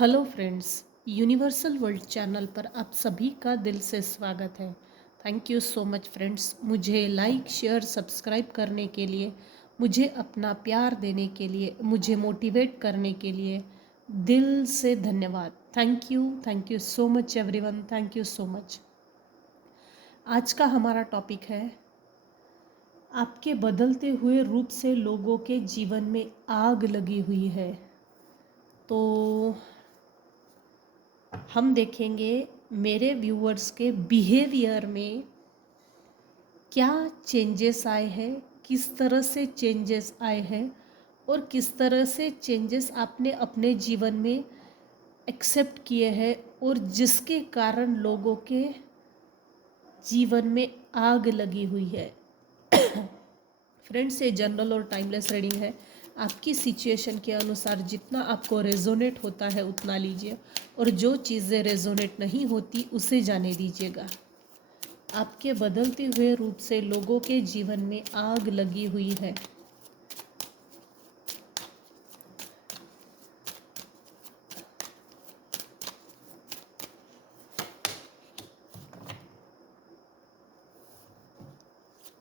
Hello friends, universal world channel पर आप सभी का दिल से स्वागत है। Thank you so much friends, मुझे लाइक शेयर सब्सक्राइब करने के लिए, मुझे अपना प्यार देने के लिए, मुझे मोटिवेट करने के लिए दिल से धन्यवाद। Thank you so much everyone, thank you so much. आज का हमारा टॉपिक है आपके बदलते हुए रूप से लोगों के जीवन में आग लगी हुई है। तो हम देखेंगे मेरे व्यूअर्स के बिहेवियर में क्या चेंजेस आए हैं, किस तरह से चेंजेस आए हैं और किस तरह से चेंजेस आपने अपने जीवन में एक्सेप्ट किए हैं और जिसके कारण लोगों के जीवन में आग लगी हुई है। फ्रेंड्स, ये जनरल और टाइमलेस रीडिंग है। आपकी सिचुएशन के अनुसार जितना आपको रेजोनेट होता है उतना लीजिए और जो चीज़ें रेजोनेट नहीं होती उसे जाने दीजिएगा। आपके बदलते हुए रूप से लोगों के जीवन में आग लगी हुई है।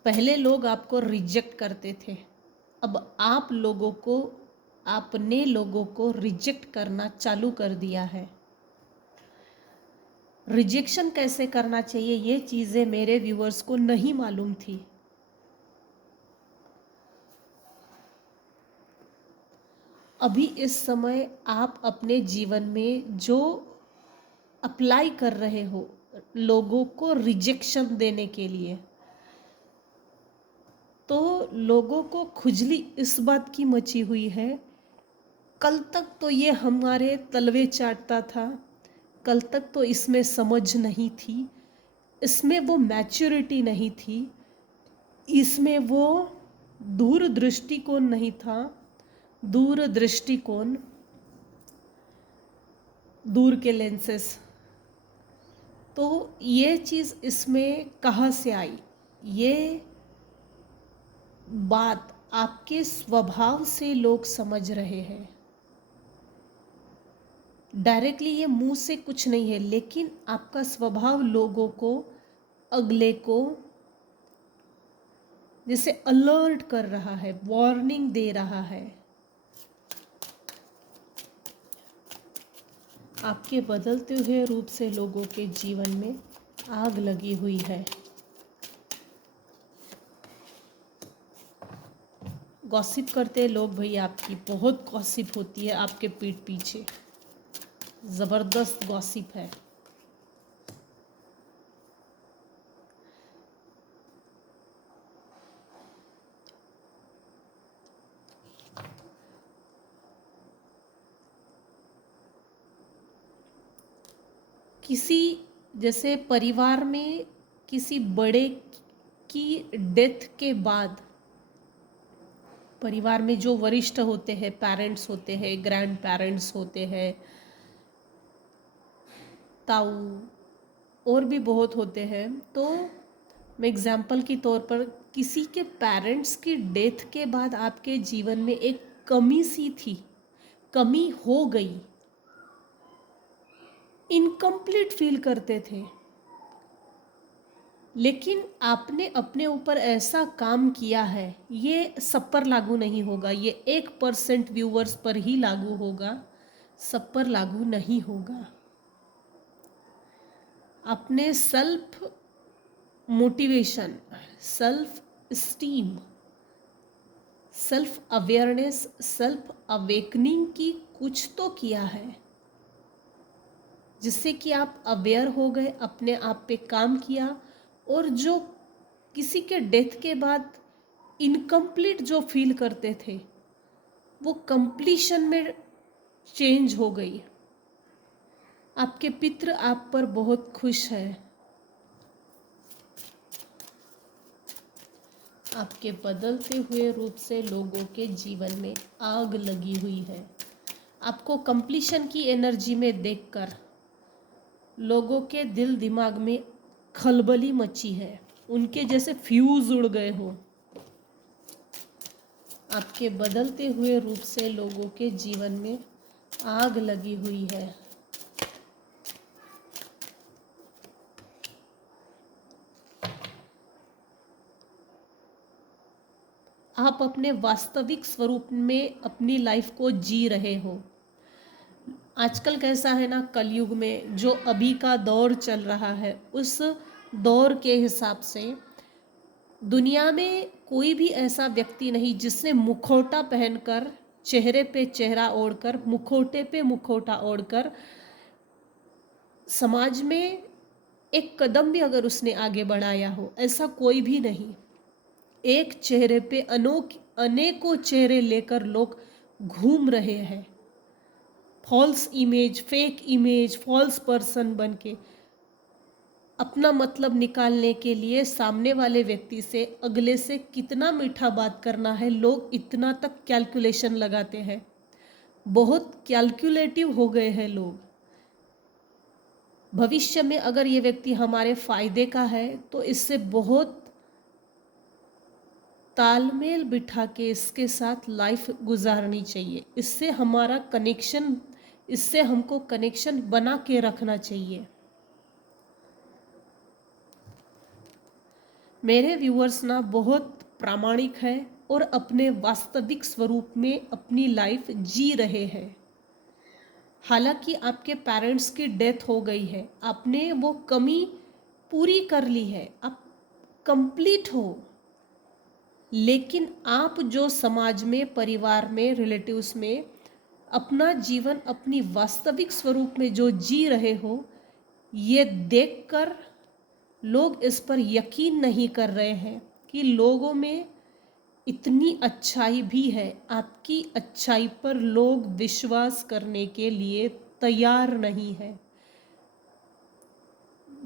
पहले लोग आपको रिजेक्ट करते थे, अब आपने लोगों को रिजेक्ट करना चालू कर दिया है। रिजेक्शन कैसे करना चाहिए ये चीज़ें मेरे व्यूअर्स को नहीं मालूम थी। अभी इस समय आप अपने जीवन में जो अप्लाई कर रहे हो लोगों को रिजेक्शन देने के लिए, तो लोगों को खुजली इस बात की मची हुई है, कल तक तो ये हमारे तलवे चाटता था, कल तक तो इसमें समझ नहीं थी, इसमें वो मैच्योरिटी नहीं थी, इसमें वो दूर दृष्टिकोण नहीं था। दूर दृष्टिकोण, दूर के लेंसेस, तो ये चीज़ इसमें कहाँ से आई? ये बात आपके स्वभाव से लोग समझ रहे हैं। डायरेक्टली ये मुंह से कुछ नहीं है, लेकिन आपका स्वभाव लोगों को, अगले को जैसे अलर्ट कर रहा है, वार्निंग दे रहा है। आपके बदलते हुए रूप से लोगों के जीवन में आग लगी हुई है। गॉसिप करते हैं लोग, भाई आपकी बहुत गॉसिप होती है आपके पीठ पीछे, ज़बरदस्त गॉसिप है। किसी जैसे परिवार में किसी बड़े की डेथ के बाद, परिवार में जो वरिष्ठ होते हैं, पेरेंट्स होते हैं, ग्रैंड पेरेंट्स होते हैं, ताऊ और भी बहुत होते हैं, तो मैं एग्जाम्पल के तौर पर किसी के पेरेंट्स की डेथ के बाद आपके जीवन में एक कमी सी थी, कमी हो गई, इनकम्प्लीट फील करते थे, लेकिन आपने अपने ऊपर ऐसा काम किया है, ये सब पर लागू नहीं होगा, ये 1% व्यूवर्स पर ही लागू होगा, सब पर लागू नहीं होगा। अपने self motivation, self esteem, self awareness, self awakening की कुछ तो किया है, जिससे कि आप अवेयर हो गए, अपने आप पे काम किया, और जो किसी के डेथ के बाद इनकम्प्लीट जो फील करते थे वो कंप्लीशन में चेंज हो गई। आपके पितृ आप पर बहुत खुश है। आपके बदलते हुए रूप से लोगों के जीवन में आग लगी हुई है। आपको कंप्लीशन की एनर्जी में देखकर लोगों के दिल दिमाग में खलबली मची है, उनके जैसे फ्यूज उड़ गए हो। आपके बदलते हुए रूप से लोगों के जीवन में आग लगी हुई है। आप अपने वास्तविक स्वरूप में अपनी लाइफ को जी रहे हो। आजकल कैसा है ना, कलयुग में जो अभी का दौर चल रहा है, उस दौर के हिसाब से दुनिया में कोई भी ऐसा व्यक्ति नहीं जिसने मुखौटा पहनकर, चेहरे पे चेहरा ओढ़कर, मुखौटे पे मुखौटा ओढ़कर समाज में एक कदम भी अगर उसने आगे बढ़ाया हो, ऐसा कोई भी नहीं। एक चेहरे पे अनेकों चेहरे लेकर लोग घूम रहे हैं, false image, fake image, false person बनके अपना मतलब निकालने के लिए सामने वाले व्यक्ति से, अगले से कितना मीठा बात करना है, लोग इतना तक कैलकुलेशन लगाते हैं। बहुत कैलकुलेटिव हो गए हैं लोग। भविष्य में अगर ये व्यक्ति हमारे फायदे का है तो इससे बहुत तालमेल बिठा के इसके साथ लाइफ गुजारनी चाहिए। इससे हमारा कनेक्शन, इससे हमको कनेक्शन बना के रखना चाहिए। मेरे व्यूअर्स ना बहुत प्रामाणिक है और अपने वास्तविक स्वरूप में अपनी लाइफ जी रहे हैं। हालांकि आपके पेरेंट्स की डेथ हो गई है, आपने वो कमी पूरी कर ली है, आप कंप्लीट हो, लेकिन आप जो समाज में, परिवार में, रिलेटिव्स में अपना जीवन अपनी वास्तविक स्वरूप में जो जी रहे हो, ये देखकर लोग इस पर यकीन नहीं कर रहे हैं कि लोगों में इतनी अच्छाई भी है। आपकी अच्छाई पर लोग विश्वास करने के लिए तैयार नहीं है।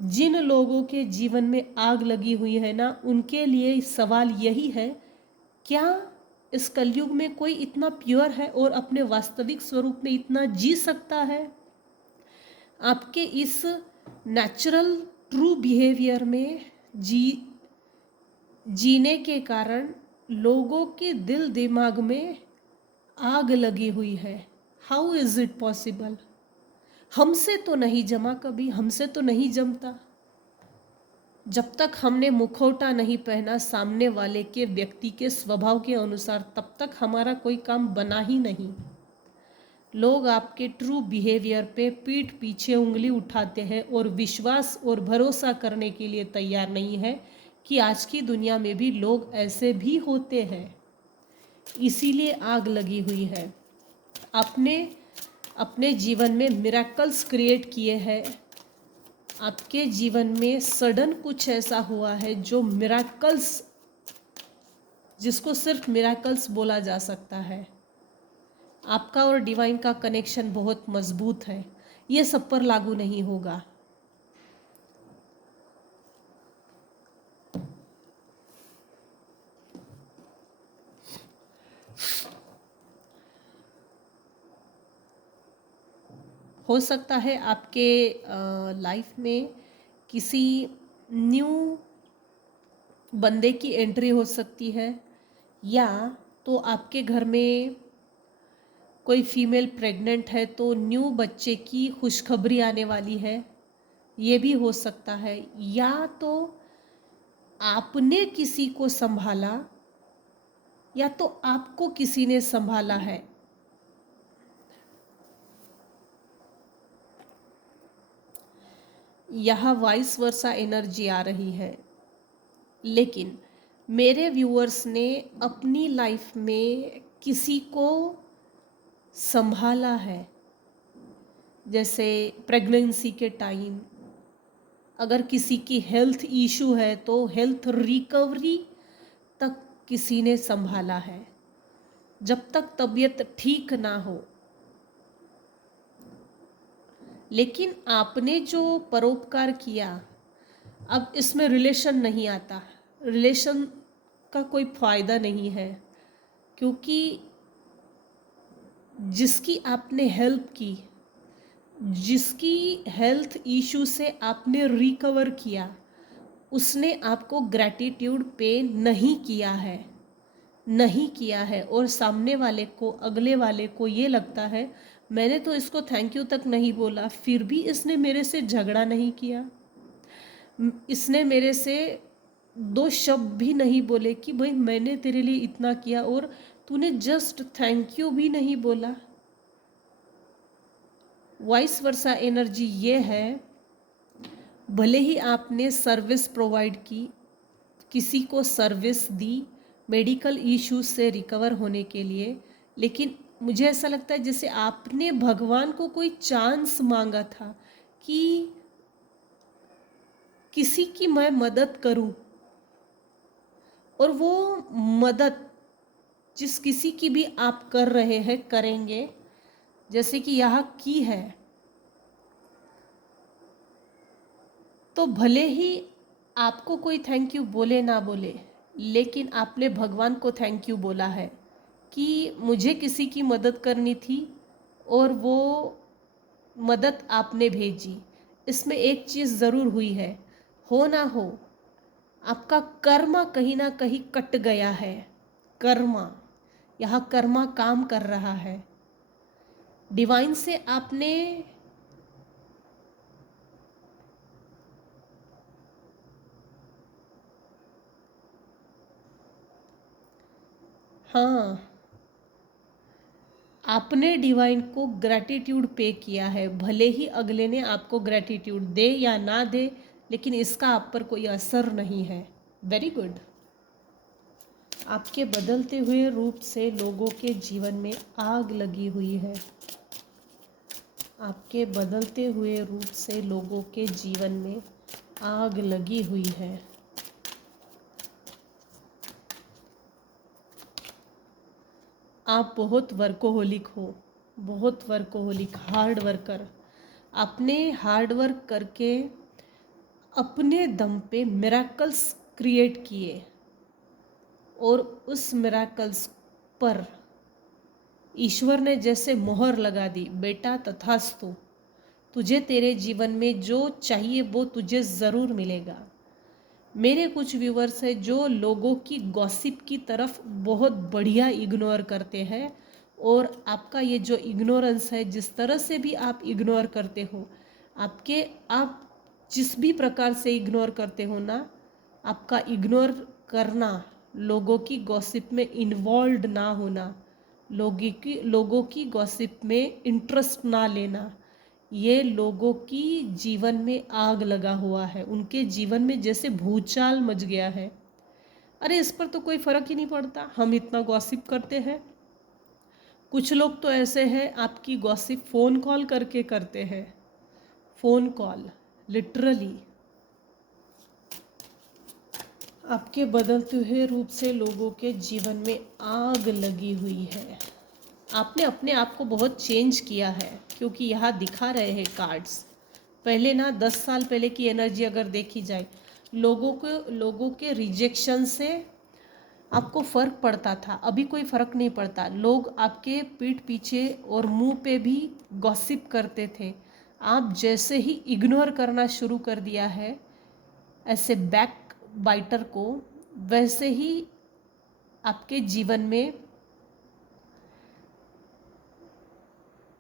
जिन लोगों के जीवन में आग लगी हुई है ना, उनके लिए सवाल यही है, क्या इस कलयुग में कोई इतना प्योर है और अपने वास्तविक स्वरूप में इतना जी सकता है? आपके इस नेचुरल ट्रू बिहेवियर में जीने के कारण लोगों के दिल दिमाग में आग लगी हुई है। How is it possible? हमसे तो नहीं जमा, कभी हमसे तो नहीं जमता। जब तक हमने मुखौटा नहीं पहना सामने वाले के व्यक्ति के स्वभाव के अनुसार, तब तक हमारा कोई काम बना ही नहीं। लोग आपके ट्रू बिहेवियर पे पीठ पीछे उंगली उठाते हैं और विश्वास और भरोसा करने के लिए तैयार नहीं है कि आज की दुनिया में भी लोग ऐसे भी होते हैं। इसीलिए आग लगी हुई है। आपने अपने जीवन में मिरेकल्स क्रिएट किए हैं। आपके जीवन में सडन कुछ ऐसा हुआ है जो मिरेकल्स, जिसको सिर्फ मिरेकल्स बोला जा सकता है। आपका और डिवाइन का कनेक्शन बहुत मजबूत है। ये सब पर लागू नहीं होगा। हो सकता है आपके लाइफ में किसी न्यू बंदे की एंट्री हो सकती है, या तो आपके घर में कोई फीमेल प्रेग्नेंट है तो न्यू बच्चे की खुशखबरी आने वाली है, ये भी हो सकता है। या तो आपने किसी को संभाला या तो आपको किसी ने संभाला है। यहाँ वाइस वर्सा एनर्जी आ रही है। लेकिन मेरे व्यूअर्स ने अपनी लाइफ में किसी को संभाला है। जैसे प्रेगनेंसी के टाइम अगर किसी की हेल्थ इशू है तो हेल्थ रिकवरी तक किसी ने संभाला है, जब तक तबीयत ठीक ना हो। लेकिन आपने जो परोपकार किया, अब इसमें रिलेशन नहीं आता, रिलेशन का कोई फ़ायदा नहीं है, क्योंकि जिसकी आपने हेल्प की, जिसकी हेल्थ इशू से आपने रिकवर किया, उसने आपको ग्रैटिट्यूड पे नहीं किया है, नहीं किया है। और सामने वाले को, अगले वाले को ये लगता है मैंने तो इसको थैंक यू तक नहीं बोला, फिर भी इसने मेरे से झगड़ा नहीं किया, इसने मेरे से दो शब्द भी नहीं बोले कि भाई मैंने तेरे लिए इतना किया और तूने जस्ट थैंक यू भी नहीं बोला। वाइस वर्सा एनर्जी ये है, भले ही आपने सर्विस प्रोवाइड की, किसी को सर्विस दी मेडिकल इश्यूज से रिकवर होने के लिए, लेकिन मुझे ऐसा लगता है जैसे आपने भगवान को कोई चांस मांगा था कि किसी की मैं मदद करूं, और वो मदद जिस किसी की भी आप कर रहे हैं, करेंगे, जैसे कि यहाँ की है, तो भले ही आपको कोई थैंक यू बोले ना बोले, लेकिन आपने भगवान को थैंक यू बोला है कि मुझे किसी की मदद करनी थी और वो मदद आपने भेजी। इसमें एक चीज़ ज़रूर हुई है, हो ना हो आपका कर्मा कहीं ना कहीं कट गया है। कर्मा, यहाँ कर्मा काम कर रहा है। डिवाइन से आपने हाँ, आपने डिवाइन को ग्रैटिट्यूड पे किया है, भले ही अगले ने आपको ग्रैटिट्यूड दे या ना दे, लेकिन इसका आप पर कोई असर नहीं है। Very good. आपके बदलते हुए रूप से लोगों के जीवन में आग लगी हुई है। आपके बदलते हुए रूप से लोगों के जीवन में आग लगी हुई है। आप बहुत वर्कोहोलिक हो, बहुत वर्कोहोलिक, हार्ड वर्कर। आपने हार्ड वर्क करके अपने दम पे मिराकल्स क्रिएट किए, और उस मिराकल्स पर ईश्वर ने जैसे मोहर लगा दी, बेटा तथास्तु, तुझे तेरे जीवन में जो चाहिए वो तुझे ज़रूर मिलेगा। मेरे कुछ व्यूवर्स हैं जो लोगों की गॉसिप की तरफ बहुत बढ़िया इग्नोर करते हैं, और आपका ये जो इग्नोरेंस है, जिस तरह से भी आप इग्नोर करते हो, आप जिस भी प्रकार से इग्नोर करते हो ना, आपका इग्नोर करना, लोगों की गॉसिप में इन्वॉल्व ना होना, लोगों की गॉसिप में इंटरेस्ट ना लेना, ये लोगों की जीवन में आग लगा हुआ है। उनके जीवन में जैसे भूचाल मच गया है। अरे इस पर तो कोई फ़र्क ही नहीं पड़ता, हम इतना गॉसिप करते हैं। कुछ लोग तो ऐसे हैं, आपकी गॉसिप फ़ोन कॉल करके करते हैं, फ़ोन कॉल, लिटरली। आपके बदलते हुए रूप से लोगों के जीवन में आग लगी हुई है। आपने अपने आप को बहुत चेंज किया है, क्योंकि यहाँ दिखा रहे हैं कार्ड्स। पहले ना 10 साल पहले की एनर्जी अगर देखी जाए, लोगों के रिजेक्शन से आपको फ़र्क पड़ता था, अभी कोई फ़र्क नहीं पड़ता। लोग आपके पीठ पीछे और मुंह पे भी गॉसिप करते थे, आप जैसे ही इग्नोर करना शुरू कर दिया है ऐसे बैक बाइटर को, वैसे ही आपके जीवन में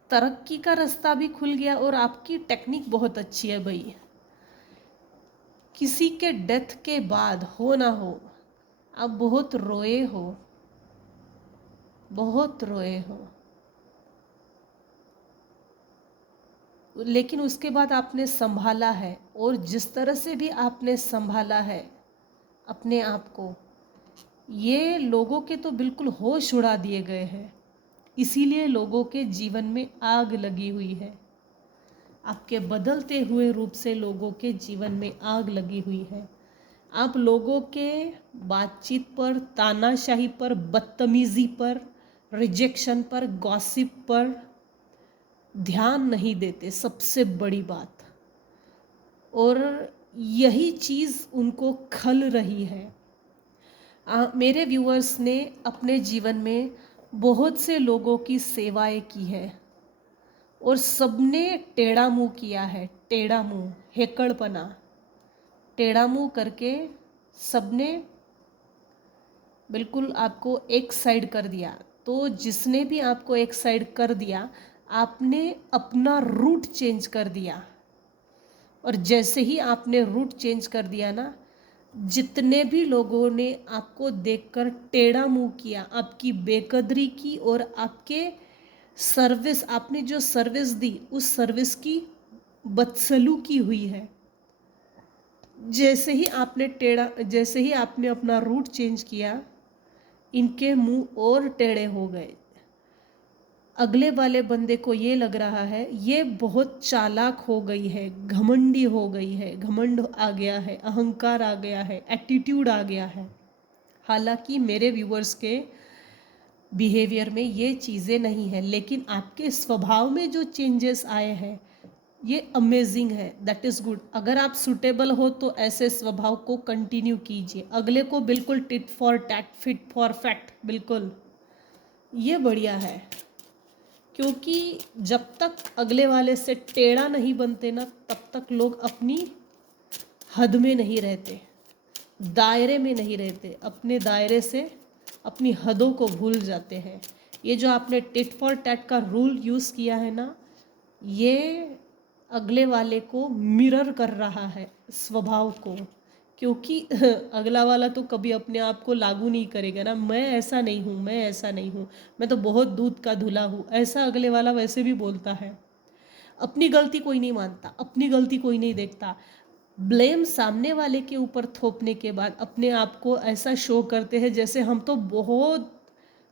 तरक्की का रास्ता भी खुल गया। और आपकी टेक्निक बहुत अच्छी है भाई। किसी के डेथ के बाद हो ना हो, आप बहुत रोए हो, बहुत रोए हो, लेकिन उसके बाद आपने संभाला है। और जिस तरह से भी आपने संभाला है अपने आप को, ये लोगों के तो बिल्कुल होश उड़ा दिए गए हैं। इसीलिए लोगों के जीवन में आग लगी हुई है। आपके बदलते हुए रूप से लोगों के जीवन में आग लगी हुई है। आप लोगों के बातचीत पर, तानाशाही पर, बदतमीज़ी पर, रिजेक्शन पर, गॉसिप पर ध्यान नहीं देते, सबसे बड़ी बात। और यही चीज़ उनको खल रही है। मेरे व्यूअर्स ने अपने जीवन में बहुत से लोगों की सेवाएं की है, और सबने टेढ़ा मुंह किया है, टेढ़ा मुंह, हेकड़पना, टेढ़ा मुंह करके सबने बिल्कुल आपको एक साइड कर दिया। तो जिसने भी आपको एक साइड कर दिया, आपने अपना रूट चेंज कर दिया, और जैसे ही आपने रूट चेंज कर दिया ना, जितने भी लोगों ने आपको देखकर टेढ़ा मुंह किया, आपकी बेकदरी की और आपके सर्विस, आपने जो सर्विस दी उस सर्विस की बदसलूकी हुई है, जैसे ही आपने अपना रूट चेंज किया, इनके मुंह और टेढ़े हो गए। अगले वाले बंदे को ये लग रहा है ये बहुत चालाक हो गई है, घमंडी हो गई है, घमंड आ गया है, अहंकार आ गया है, एटीट्यूड आ गया है। हालांकि मेरे व्यूअर्स के बिहेवियर में ये चीज़ें नहीं है, लेकिन आपके स्वभाव में जो चेंजेस आए हैं ये अमेजिंग है, दैट इज़ गुड। अगर आप सुटेबल हो तो ऐसे स्वभाव को कंटिन्यू कीजिए, अगले को बिल्कुल tit for tat, fit for fact, बिल्कुल ये बढ़िया है। क्योंकि जब तक अगले वाले से टेढ़ा नहीं बनते ना, तब तक लोग अपनी हद में नहीं रहते, दायरे में नहीं रहते, अपने दायरे से अपनी हदों को भूल जाते हैं। ये जो आपने टिट फॉर टैट का रूल यूज़ किया है ना, ये अगले वाले को मिरर कर रहा है स्वभाव को, क्योंकि अगला वाला तो कभी अपने आप को लागू नहीं करेगा ना, मैं ऐसा नहीं हूँ, मैं ऐसा नहीं हूँ, मैं तो बहुत दूध का धुला हूँ, ऐसा अगले वाला वैसे भी बोलता है। अपनी गलती कोई नहीं मानता, अपनी गलती कोई नहीं देखता। ब्लेम सामने वाले के ऊपर थोपने के बाद अपने आप को ऐसा शो करते हैं जैसे हम तो बहुत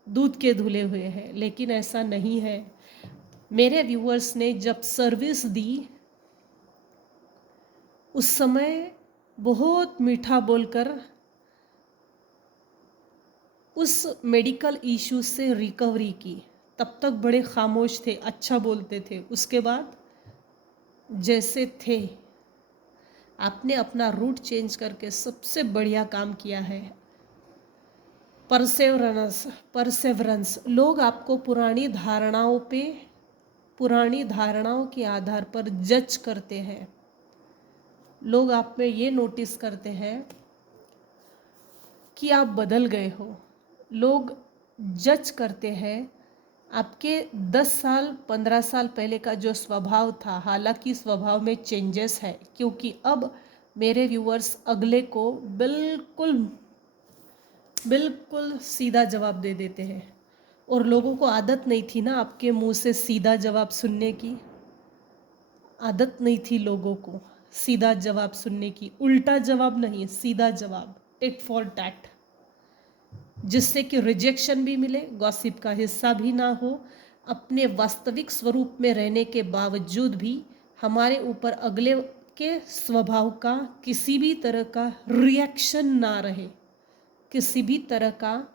दूध के धुले हुए हैं, लेकिन ऐसा नहीं है। मेरे व्यूअर्स ने जब सर्विस दी उस समय बहुत मीठा बोलकर उस मेडिकल इश्यू से रिकवरी की, तब तक बड़े खामोश थे, अच्छा बोलते थे। उसके बाद जैसे थे, आपने अपना रूट चेंज करके सबसे बढ़िया काम किया है। परसेवरेंस। लोग आपको पुरानी धारणाओं के आधार पर जज करते हैं। लोग आप में ये नोटिस करते हैं कि आप बदल गए हो। लोग जज करते हैं आपके 10 साल 15 साल पहले का जो स्वभाव था, हालांकि स्वभाव में चेंजेस है, क्योंकि अब मेरे व्यूअर्स अगले को बिल्कुल बिल्कुल सीधा जवाब दे देते हैं, और लोगों को आदत नहीं थी ना आपके मुंह से सीधा जवाब सुनने की, आदत नहीं थी लोगों को सीधा जवाब सुनने की, उल्टा जवाब नहीं, सीधा जवाब, टिट फॉर टैट, जिससे कि रिजेक्शन भी मिले, गॉसिप का हिस्सा भी ना हो, अपने वास्तविक स्वरूप में रहने के बावजूद भी हमारे ऊपर अगले के स्वभाव का किसी भी तरह का रिएक्शन ना रहे, किसी भी तरह का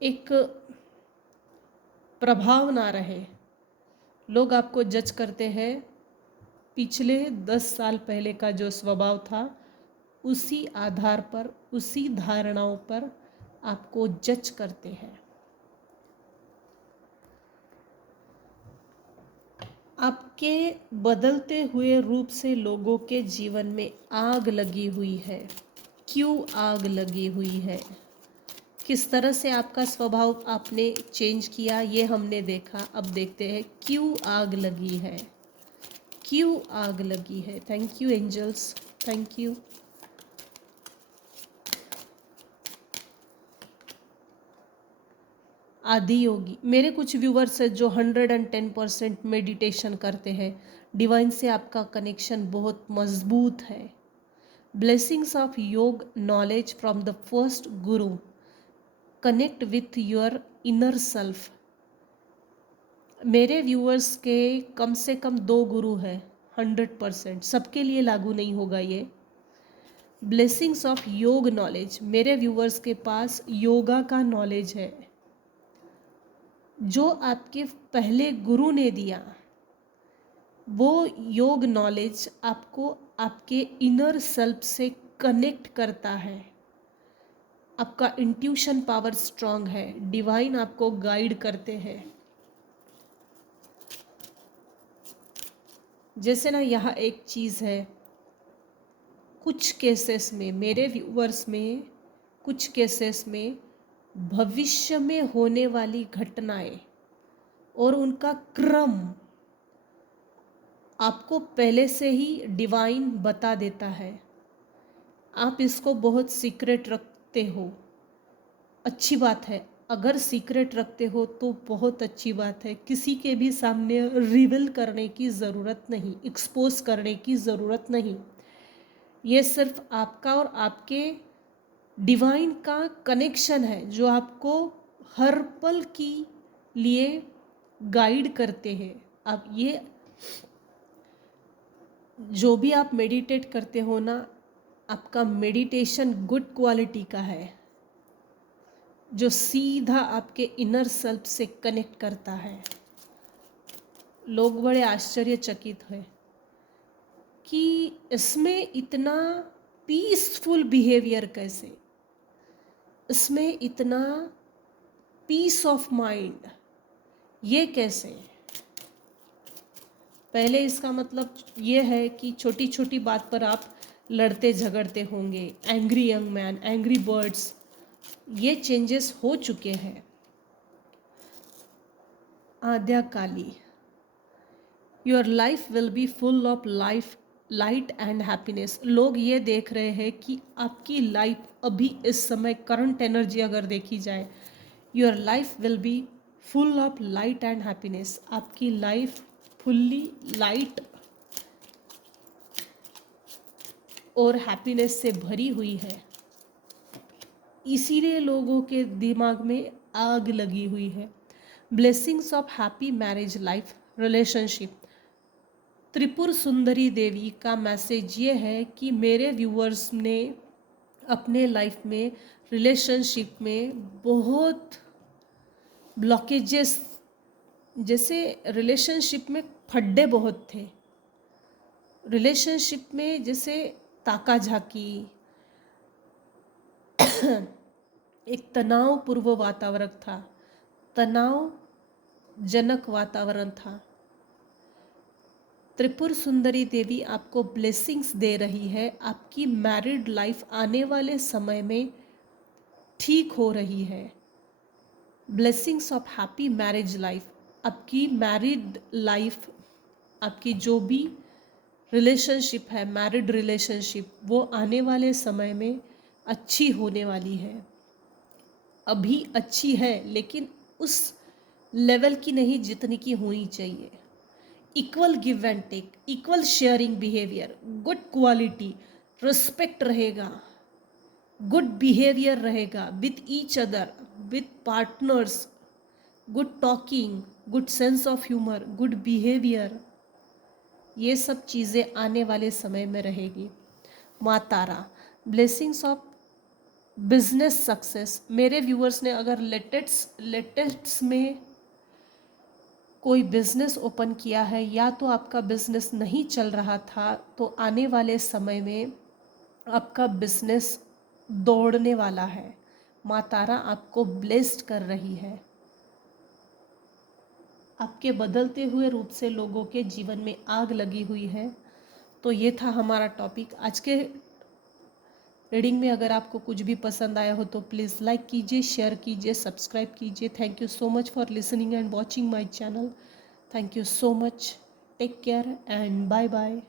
एक प्रभाव ना रहे। लोग आपको जज करते हैं पिछले 10 साल पहले का जो स्वभाव था, उसी आधार पर, उसी धारणाओं पर आपको जज करते हैं। आपके बदलते हुए रूप से लोगों के जीवन में आग लगी हुई है। क्यों आग लगी हुई है? किस तरह से आपका स्वभाव आपने चेंज किया ये हमने देखा। अब देखते हैं क्यों आग लगी है, क्यों आग लगी है। Thank you angels, thank you. Adi Yogi, मेरे कुछ व्यूवर्स हैं जो 110% मेडिटेशन करते हैं। डिवाइन से आपका कनेक्शन बहुत मजबूत है। ब्लेसिंग्स ऑफ योग knowledge from the first Guru, connect with your inner self. मेरे व्यूअर्स के कम से कम 2 गुरु हैं, 100%, सबके लिए लागू नहीं होगा ये। ब्लेसिंग्स ऑफ योग नॉलेज, मेरे व्यूअर्स के पास योगा का नॉलेज है जो आपके पहले गुरु ने दिया। वो योग नॉलेज आपको आपके इनर सेल्फ से कनेक्ट करता है। आपका इंट्यूशन पावर स्ट्रांग है, डिवाइन आपको गाइड करते हैं। जैसे ना यहाँ एक चीज़ है, कुछ केसेस में, मेरे व्यूअर्स में कुछ केसेस में भविष्य में होने वाली घटनाएं और उनका क्रम आपको पहले से ही डिवाइन बता देता है। आप इसको बहुत सीक्रेट रखते हो, अच्छी बात है। अगर सीक्रेट रखते हो तो बहुत अच्छी बात है। किसी के भी सामने रिवील करने की ज़रूरत नहीं, एक्सपोज करने की ज़रूरत नहीं। ये सिर्फ आपका और आपके डिवाइन का कनेक्शन है जो आपको हर पल की लिए गाइड करते हैं। अब ये जो भी आप मेडिटेट करते हो ना, आपका मेडिटेशन गुड क्वालिटी का है जो सीधा आपके इनर सेल्फ से कनेक्ट करता है। लोग बड़े आश्चर्यचकित हैं कि इसमें इतना पीसफुल बिहेवियर कैसे, इसमें इतना पीस ऑफ माइंड ये कैसे। पहले इसका मतलब ये है कि छोटी छोटी बात पर आप लड़ते झगड़ते होंगे, angry young man, Angry Birds, ये चेंजेस हो चुके हैं। Adya Kali, your life will be full of light and happiness. लोग ये देख रहे हैं कि आपकी लाइफ अभी इस समय करंट एनर्जी अगर देखी जाए, your life will be full of light and happiness. आपकी लाइफ फुल्ली लाइट और हैप्पीनेस से भरी हुई है। इसीलिए लोगों के दिमाग में आग लगी हुई है। Blessings of happy marriage life relationship. Tripura Sundari Devi का मैसेज ये है कि मेरे व्यूअर्स ने अपने लाइफ में रिलेशनशिप में बहुत ब्लॉकेजेस, जैसे रिलेशनशिप में फड्डे बहुत थे, रिलेशनशिप में जैसे ताका झाकी, एक तनावपूर्ण वातावरण था, तनावजनक वातावरण था। त्रिपुर सुंदरी देवी आपको ब्लेसिंग्स दे रही है। आपकी मैरिड लाइफ आने वाले समय में ठीक हो रही है। Blessings of happy marriage life. आपकी मैरिड लाइफ, आपकी जो भी रिलेशनशिप है, मैरिड रिलेशनशिप, वो आने वाले समय में अच्छी होने वाली है। अभी अच्छी है लेकिन उस लेवल की नहीं जितनी की होनी चाहिए। Equal give and take, equal sharing behaviour, good quality, respect रहेगा, गुड बिहेवियर रहेगा with each other, with partners, good talking, good sense of humour, good behaviour, ये सब चीज़ें आने वाले समय में रहेगी। माँ Tara, blessings of business success. मेरे व्यूअर्स ने अगर लेटेस्ट में कोई बिजनेस ओपन किया है या तो आपका बिजनेस नहीं चल रहा था, तो आने वाले समय में आपका बिजनेस दौड़ने वाला है। माँ तारा आपको ब्लेस्ड कर रही है। आपके बदलते हुए रूप से लोगों के जीवन में आग लगी हुई है। तो ये था हमारा टॉपिक आज के रीडिंग में। अगर आपको कुछ भी पसंद आया हो तो प्लीज़ लाइक कीजिए, शेयर कीजिए, सब्सक्राइब कीजिए। Thank you so much for listening and watching my channel. Thank you so much. Take care and bye bye.